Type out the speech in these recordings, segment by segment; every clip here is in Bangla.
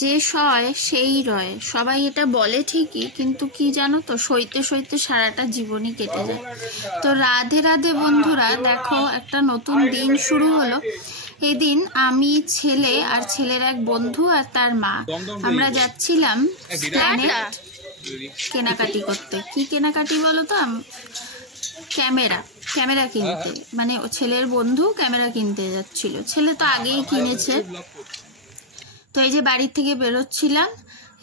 যে সয় সেই রয়, সবাই এটা বলে ঠিকই, কিন্তু কি জানো তো, সইতে সইতে সারাটা জীবনই কেটে যায়। তো রাধে রাধে বন্ধুরা, দেখো একটা নতুন দিন শুরু হলো। এই দিন আমি, ছেলে আর ছেলের এক বন্ধু আর তার মা, আমরা যাচ্ছিলাম স্প্ল্যানেড কেনাকাটি করতে। কি কেনাকাটি বলো তো? ক্যামেরা কিনতে। মানে ছেলের বন্ধু ক্যামেরা কিনতে যাচ্ছিল, ছেলে তো আগেই কিনেছে। তো এই যে বাড়ির থেকে বেরোচ্ছিলাম,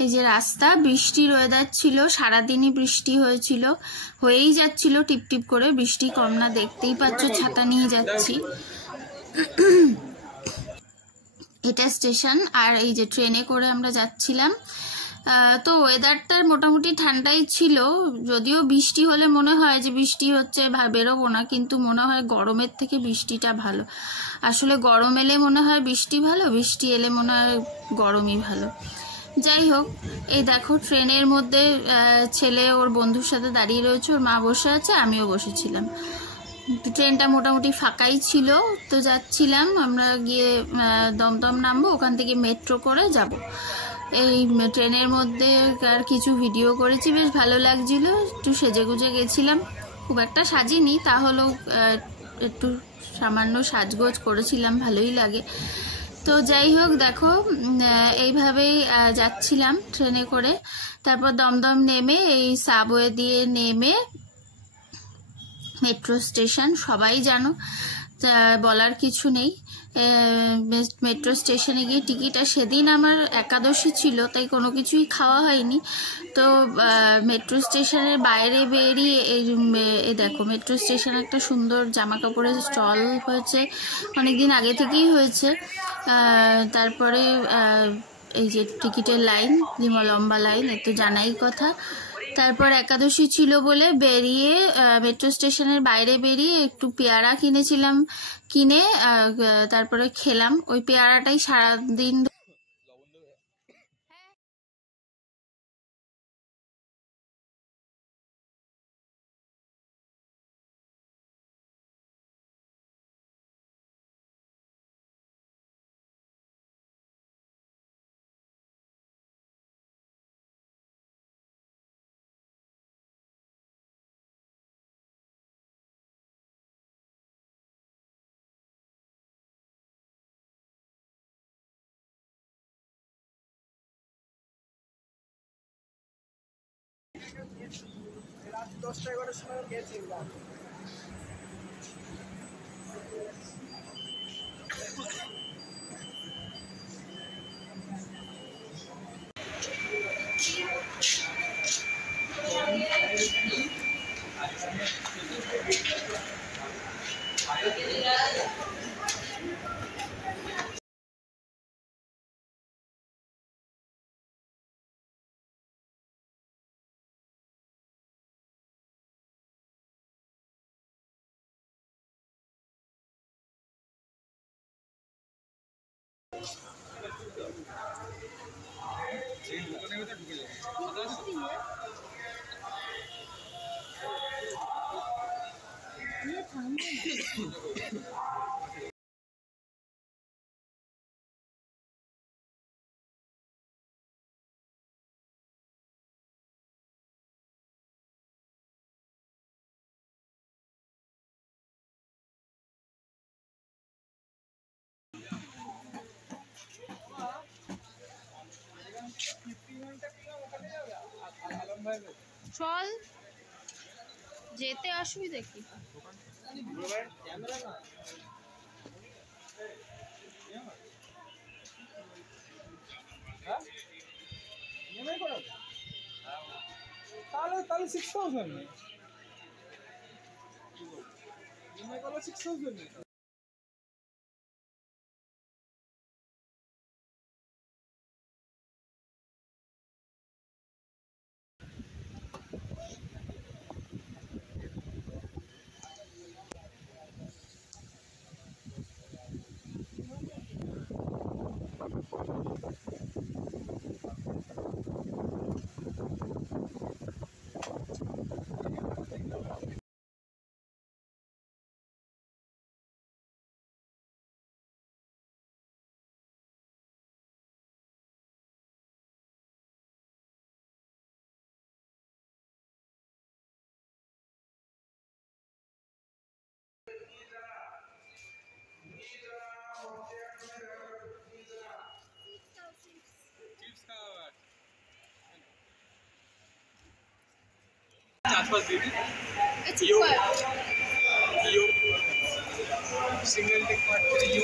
এই যে রাস্তা, বৃষ্টির ওয়েদার ছিল, সারাদিনই বৃষ্টি হয়েছিল, হয়েই যাচ্ছিল টিপ টিপ করে, বৃষ্টি কম না, দেখতেই পাচ্ছ ছাতা নিয়ে যাচ্ছি। এটা স্টেশন, আর এই যে ট্রেনে করে আমরা যাচ্ছিলাম। তো ওয়েদারটা মোটামুটি ঠান্ডাই ছিল, যদিও বৃষ্টি হলে মনে হয় যে বৃষ্টি হচ্ছে, বেরোবো না, কিন্তু মনে হয় গরমের থেকে বৃষ্টিটা ভালো। আসলে গরম এলে মনে হয় বৃষ্টি ভালো, বৃষ্টি এলে মনে হয় গরমই ভালো। যাই হোক, এই দেখো ট্রেনের মধ্যে ছেলে ওর বন্ধুর সাথে দাঁড়িয়ে রয়েছে, ওর মা বসে আছে, আমিও বসেছিলাম। ট্রেনটা মোটামুটি ফাঁকাই ছিল। তো যাচ্ছিলাম আমরা, গিয়ে দমদম নামবো, ওখান থেকে মেট্রো করে যাব। এই ট্রেনের মধ্যে আর কিছু ভিডিও করেছি, বেশ ভালো লাগছিল। একটু সেজেগুজে গেছিলাম, খুব একটা সাজিনি, তাহলেও একটু সামান্য সাজগোজ করেছিলাম, ভালোই লাগে। তো যাই হোক, দেখো এইভাবেই যাচ্ছিলাম ট্রেনে করে। তারপর দমদম নেমে এই সাবওয়ে দিয়ে নেমে মেট্রো স্টেশন, সবাই জানো, বলার কিছু নেই। মেট্রো স্টেশনে গিয়ে টিকিট, আর সেদিন আমার একাদশী ছিল, তাই কোনো কিছুই খাওয়া হয়নি। তো মেট্রো স্টেশনের বাইরে বেরিয়ে এই দেখো, মেট্রো স্টেশনে একটা সুন্দর জামা কাপড়ের স্টল হয়েছে, অনেকদিন আগে থেকেই হয়েছে। তারপরে এই যে টিকিটের লাইন, লম্বা লাইন, এ তো জানাই কথা। তারপর একাদশী ছিল বলে বেরিয়ে, মেট্রো স্টেশনের বাইরে বেরিয়ে একটু পেয়ারা কিনেছিলাম, কিনে তারপরে খেলাম। ওই পেয়ারাটাই সারাদিন রাত 10টা-11টার সময় গেছিলাম। চল, যেতে অসুবিধা কি? তাহলে 6000 6000 आसपास दे दी It's yo equal. Yo single tick part 3 you